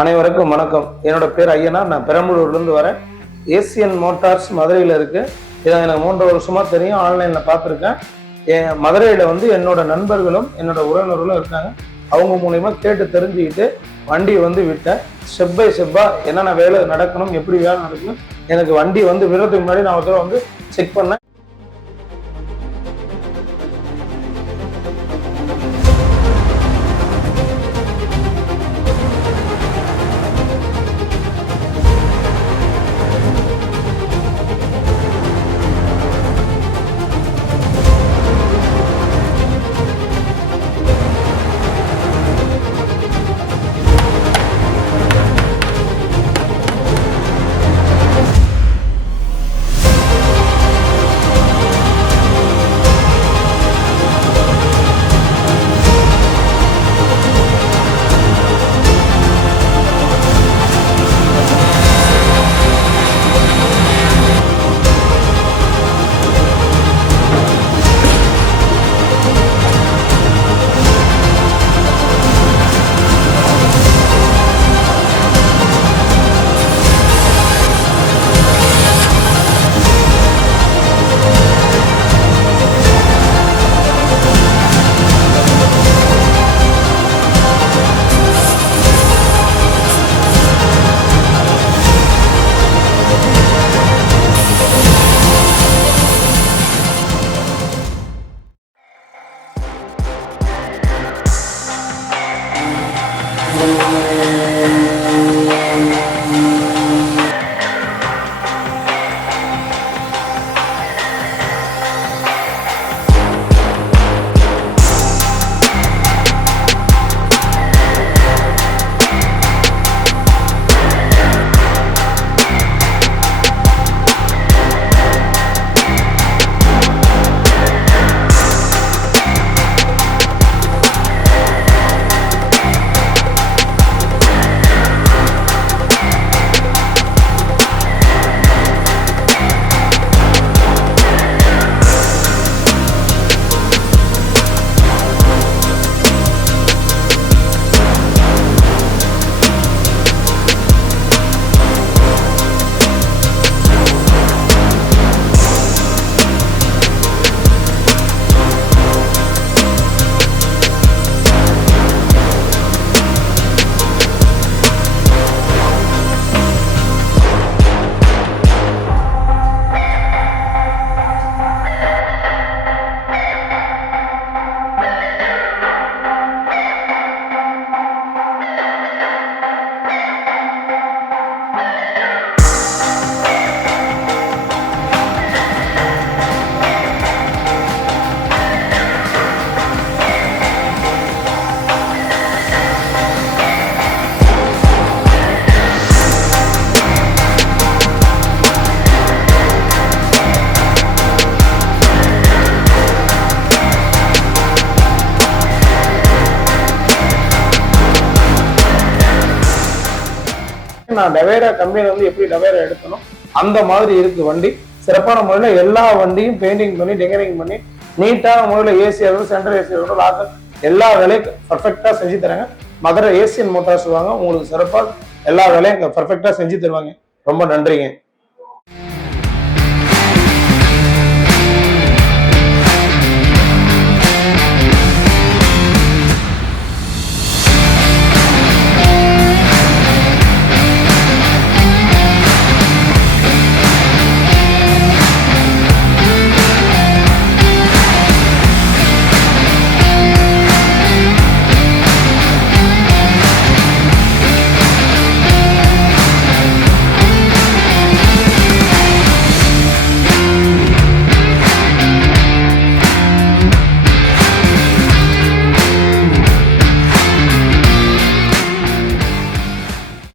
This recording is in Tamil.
அனைவருக்கும் வணக்கம். என்னோட பேர் ஐயனா. நான் பெரம்பலூர்லேருந்து வரேன். ஏசியன் மோட்டார்ஸ் மதுரையில் இருக்குது. இதை எனக்கு 3 வருஷமாக தெரியும். ஆன்லைனில் பார்த்துருக்கேன். என் மதுரையில் என்னோட நண்பர்களும் என்னோட உறவினர்களும் இருக்காங்க. அவங்க மூலயமா கேட்டு தெரிஞ்சுக்கிட்டு வண்டி விட்டேன். ஸ்டெப் பை ஸ்டெப்பாக என்னென்ன வேலை நடக்கணும், எப்படி வேலை நடக்கணும், எனக்கு வண்டி விடுறதுக்கு முன்னாடி நான் ஒரு செக் பண்ணேன். நான் டவேரா கம்பெனி எப்படி டவேரா எடுக்கணும் அந்த மாதிரி இருக்கு வண்டி. சிறப்பான முறையில் எல்லா வண்டியும் பெயிண்டிங் பண்ணி டெக்கரேட்டிங் பண்ணி நீட்டான முறையில் ஏசி சென்ட்ரல் ஏசி லாக்கர் எல்லா வேலையும் பர்ஃபெக்டா செஞ்சு தராங்க. மதுரை ஏசியன் மோட்டார்ஸ் வாங்க, உங்களுக்கு சிறப்பாக எல்லா வேலையும் பர்ஃபெக்டா செஞ்சு தருவாங்க. ரொம்ப நன்றிங்க.